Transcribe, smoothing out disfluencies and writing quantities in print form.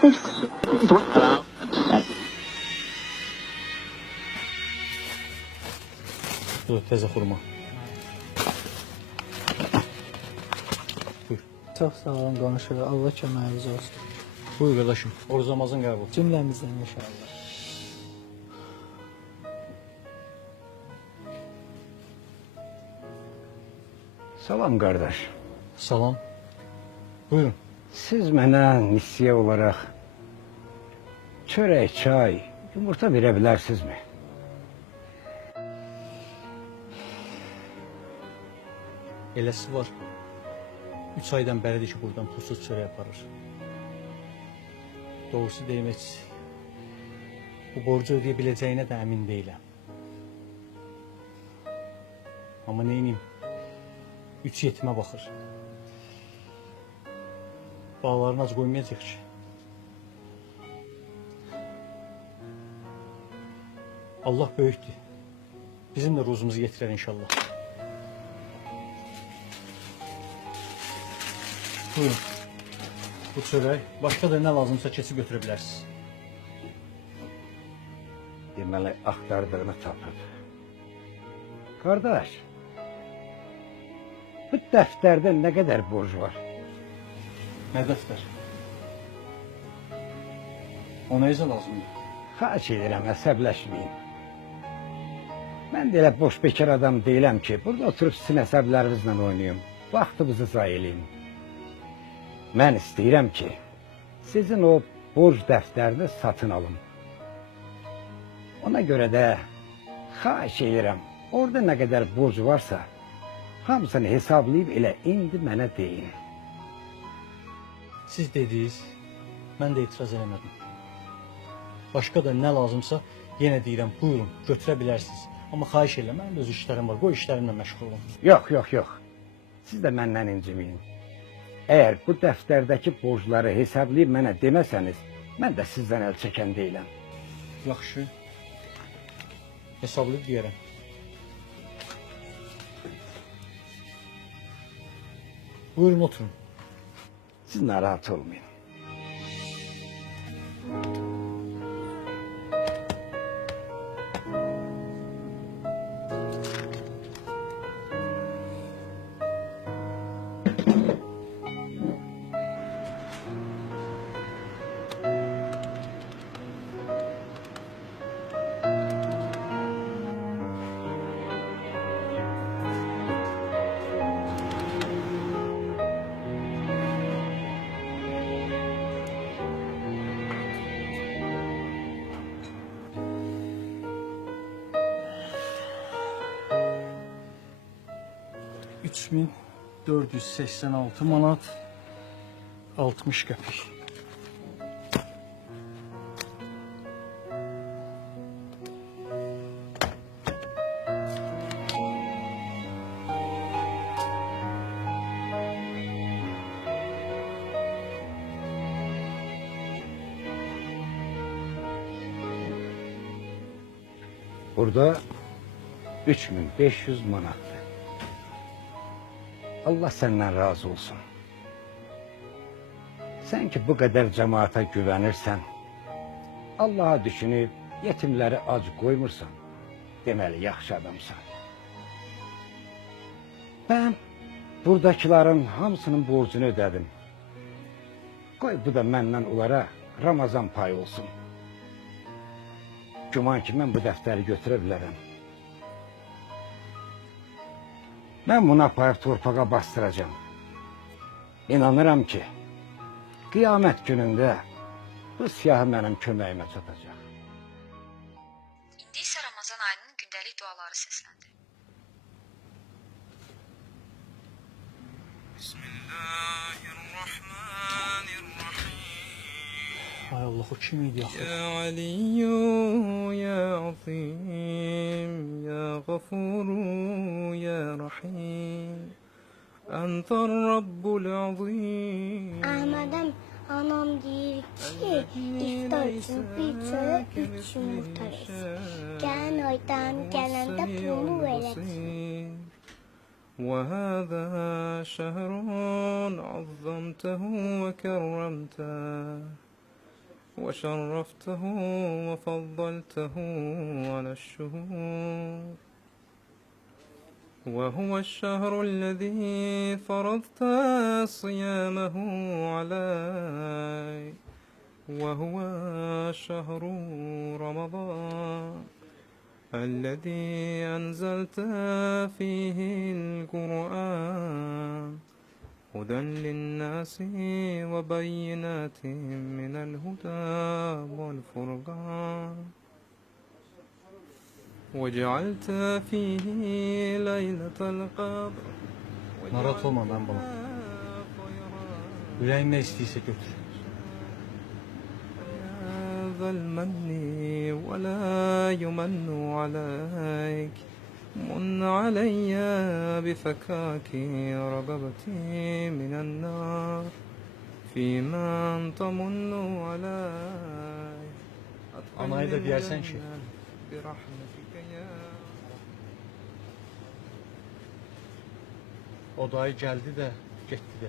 Dur, tezə xurma. Buyur. Çox sağ olun qonşu. Allah köməyiniz olsun. Buyur qardaşım. Orucamazın qəbul. Cümləmizdən inşallah. Salam qardaş. Salam. Buyurun. Siz mənə nisiyə olaraq çörək, çay, yumurta verə bilərsinizmi? Eləsi var. 3 aydan bəridir ki, buradan pulsuz çörək aparır. Doğrusu deyim, heç bu borcu ödeyə biləcəyinə də əmin deyiləm. Amma neyniyim? 3 yetimə baxır. Bağlarını az qoymayacaq ki. Allah böyükdür. Bizim də ruzumuzu getirər inşallah. Buyurun. Bu çörək. Başqa da nə lazımsa keçib götürə bilərsiniz. Deməli, axtardığını tapıb. Qardaş, bu dəftərdə nə qədər borc var? Nə dəftər? O nə izə lazımdır? Xahiş edirəm, əsəbləşməyin. Mən də elə boş bekar adam deyiləm ki, burada oturub sizin əsəblərinizlə oynayım. Vaxtımızı zay eləyim. Mən istəyirəm ki, sizin o borc dəftərini satın alım. Ona görə də xahiş edirəm, orada nə qədər borc varsa, hamısını hesablayıb elə indi mənə deyin. Siz dediniz, mən də etiraz eləmədim. Başqa da nə lazımsa yenə deyirəm, buyurun, götürə bilərsiniz. Amma xahiş edirəm, mənim öz işlərim var, qoy işlərimlə məşğul olun. Yox, yox, yox. Siz də məndən inciməyin. Əgər bu dəftərdəki borcları hesablayıb mənə deməsəniz, mən də sizdən əl çəkən deyiləm. Yaxşı. Hesablayıb deyərəm. Buyurun, oturun. Siz narahat olmayın. $3486 manat 60 qəpik. Burada 3500 manatdır. Allah səndən razı olsun. Sən ki bu qədər cəmaata güvənirsən, Allaha düşünüb yetimləri ac qoymursan, deməli yaxşı adamsan. Mən buradakiların hamısının borcunu ödədim. Qoy bu da məndən onlara Ramazan payı olsun. Güman ki mən bu dəftəri götürə bilərəm. Mən bunu aparıb torpağa bastıracağım. İnanıram ki, qiyamət günündə bu siyahı mənim köməyimə çatacaq. İndi isə Ramazan ayının gündəlik duaları səsləndir. Bismillahirrahmanirrahim. Ay Allah, o kim idi yaxı? Ya Aliyyu, ya Azim, ya Gafuru, ya Rahim. Entar Rabbul Azim. Ahmet'im anam deyir ki, iftar üçün bir çörək, 3 yumurta versin. Gələn aydan gələndə pulu verəcək. وهذا شهر عظمته وكرمته وشرفته وفضلته على الشهور، وهو الشهر الذي فرضت صيامه علي، وهو شهر رمضان الذي أنزلت فيه القرآن هدى للناس وبينات من الهدى والفرقان، وجعلت فيه ليلة القدر Narahat olma mən bala. Ürəyin nə istəyirsə götür. ذا المن ولا يمن عليك، من علي بفكاك رقبتي من النار، فيما تمن علي Anayı da deyərsən ki, برحمتك يا o dayı gəldi də, getdi də.